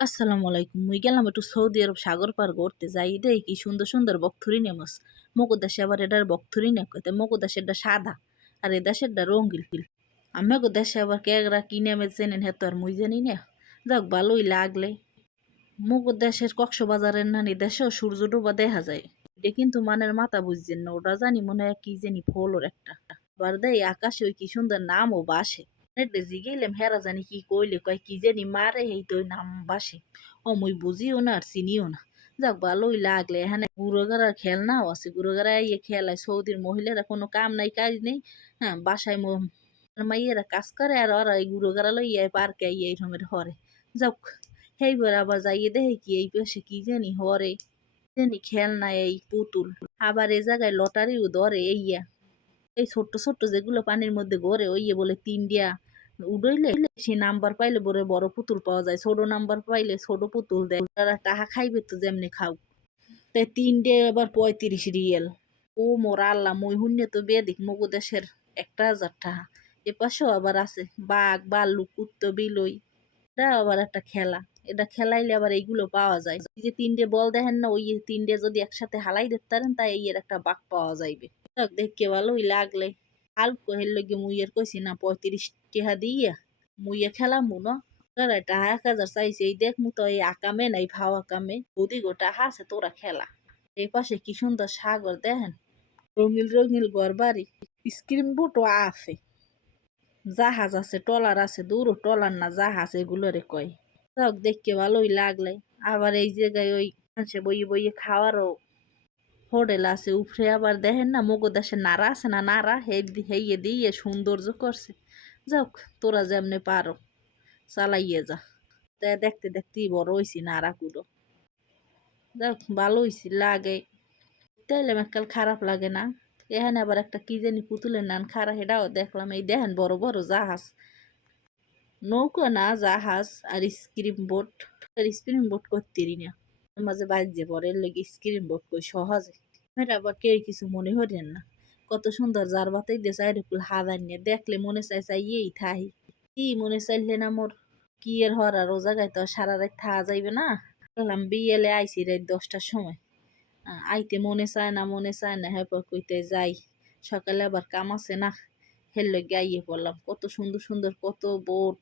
আসসালামু আলাইকুম। মুই গেলাম একটু সৌদি আরব সাগর পার করতে যাই। দেই কি সুন্দর সুন্দর বকথুরি নেমস। মগো দেশে আবার এটার বকথুরি নে কইতে মগো দেশে এটা সাদা আর এ দেশের এটা রঙ্গিল ফিল। আমি গো দেশে আবার কেগরা কি নেমে চেনেন হেতো আর মুই জানি না। যাক, ভালোই লাগলে। মগো দেশের কক্সবাজারের নানি দেশেও সূর্য ডোবা দেখা যায়। এটা কিন্তু মানের মাথা বুঝছেন না, ওটা জানি মনে হয় কি জানি ফলর একটা। আবার দেয় আকাশে ওই কি সুন্দর নামও বাসে। এটা জিগেলাম হেরা জানি কি কইলে কয় কি জানি মারে এই তো নাম বাসে ও মুই বুঝিও না আর চিনিও না যাক ভালোই লাগলে এখানে গুড়োগাড়ার খেলনাও আছে গুড়োগাড়া ইয়ে খেলায় সৌদির মহিলারা কোনো কাম নাই কাজ নেই হ্যাঁ বাসায় মাইয়েরা কাজ করে আর ওরা এই গুড়োগাড়া লইয়া পার্কে আইয়া এই রকমের হরে যাক সেইবার আবার যাইয়ে দেখে কি এই পাশে কি জানি হরে জানি খেলনা এই পুতুল আবার এ জায়গায় লটারিও ধরে এইয়া এই ছোট্ট ছোট্ট যেগুলো পানির মধ্যে গড়ে ওই বলে তিনডিয়া উড়ইলে সে নাম্বার পাইলে বড় বড় পুতুল পাওয়া যায়, ছোট নাম্বার পাইলে ছোট পুতুল দেয়। তারা টাকা খাইবে তো যেমনি খাও। তাই তিনটে আবার পঁয়ত্রিশ রিয়েল। ও মোর আল্লাহ, মই শূন্য তো বেদিক মগু দেশের একটা হাজার টাকা এ পাশেও আবার আছে, বাঘ, বাল্লুক, কুত্ত, বিলই। এটা আবার একটা খেলা। এটা খেলাইলে আবার এইগুলো পাওয়া যায়। যে তিনটে বল দেখেন না, ওই তিনটে যদি একসাথে হালাই দিতে পারেন, তাই এর একটা বাঘ পাওয়া যাইবে। দেখতে ভালোই লাগলে। হালকো হের লগে মুইয়ের কইছি না পঁয়ত্রিশ টেহা দিয়া খেলাম মুনো তারা টাহা এক হাজার চাইছে এই দেখ মু তো এই আকামে নাই ভাও আকামে ওদি গো হাসে তোরা খেলা এই পাশে কি সুন্দর সাগর দেখেন রঙিল রঙিল ঘর বাড়ি স্ক্রিন বোটও আছে জাহাজ আছে টলার আছে দূর টলার না জাহাজ এগুলোরে কয় যাক দেখতে ভালোই লাগলে আবার এই জায়গায় ওই মানুষে বইয়ে বইয়ে খাওয়ারও হোটেল আছে উপরে আবার দেখেন না মগো দেশে নাড়া আছে না, নাড়া, হেই হেইয়ে দিয়ে সৌন্দর্য করছে। যাক, তোরা যেমনে পারো, চালাইয়ে যা। তা দেখতে দেখতেই বড় হয়েছি নাড়া কুড়ো যাক, ভালো হয়েছি লাগে। তাইলে এককাল খারাপ লাগে না। এখানে আবার একটা কি জানি পুতুলের নান খারা এটাও দেখলাম। এই দেখেন বড় বড় জাহাজ। নৌকা না, জাহাজ আর স্ক্রিম বোট আর স্ক্রিম বোট করতেরি না। মাঝে বাজছে পরে এর লেগে স্ক্রিন বোর্ড কই, সহজে। এটা আবার কেউ কিছু মনে হরেন না। কত সুন্দর যার বাতাই দিয়ে চাইরকুল হাদান নিয়ে দেখলে মনে চাই চাইয়েই থাই। কি মনে চাইলে না মোর? কি এর আর ও জায়গায় তো সারা রাত থাকা যাইবে না। বললাম, বিয়েলে আইসি রাত দশটার সময়। আইতে মনে চায় না, মনে চায় না হ্যাঁ কইতে যাই। সকালে আবার কাম আছে না। হের গাইয়ে পড়লাম। কত সুন্দর সুন্দর কত বোট